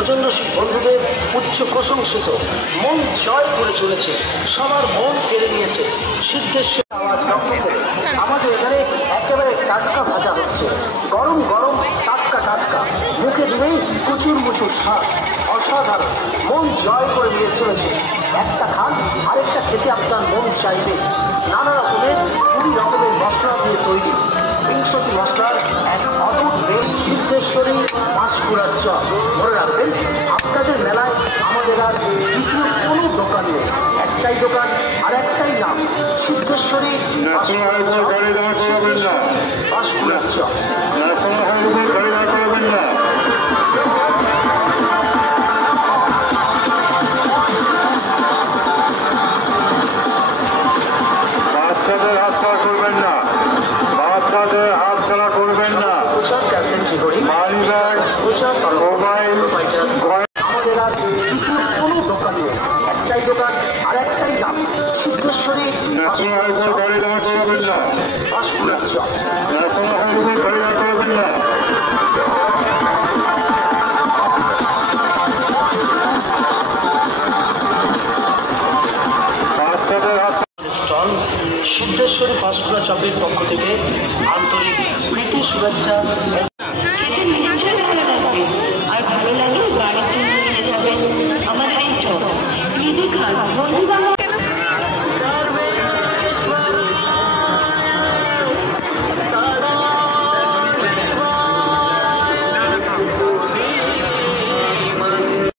ভোজনরসিক বন্ধুদের উচ্চ প্রশংসিত, মন জয় করে চলেছে, সবার মন কেড়ে নিয়েছে সিদ্ধেশ্বর আওয়াজ লক্ষ্য করে। আমাদের এখানে একেবারে টাটকা ভাজা হচ্ছে, গরম গরম টাটকা টাটকা, মুখে দিলেই কুচুর মুচুর স্বাদ, অসাধারণ, মন জয় করে নিয়ে চলেছে। একটা খান আরেকটা খেতে আপনার মন চাইবে। নানা রকমের 20 রকমের মশলা দিয়ে তৈরি, 60 মশলার এক অদ্ভুত বেল সিদ্ধেশ্বরী পাঁশকুড়ার চপ। মনে রাখবেন, আপনাদের মেলায় আমাদের আর দ্বিতীয় কোনো দোকান নেই, একটাই দোকান আর একটাই নাম, সিদ্ধেশ্বরী পাঁশকুড়ার চপ। বাচ্চাদের হাত ছাড়া করবেন না, বাচ্চাদের হাত ছাড়া করবেন না। মানি ব্যাগ, মোবাইল, আমাদের আর দ্বিতীয় কোনো দোকান নেই, একটাই দোকান আর একটাই নাম, সিদ্ধেশ্বরী ন্যাশনাল হাইওয়ে গাড়ি দাঁড় করাবেন না, পাঁশকুড়ার চপ। ন্যাশনাল হাইওয়ে গাড়ি দাঁড় করাবেন না। বাচ্চাদের হাত স্টল সিদ্ধেশ্বরী পাঁশকুড়া চপের পক্ষ থেকে আন্তরিক প্রীতি শুভেচ্ছা।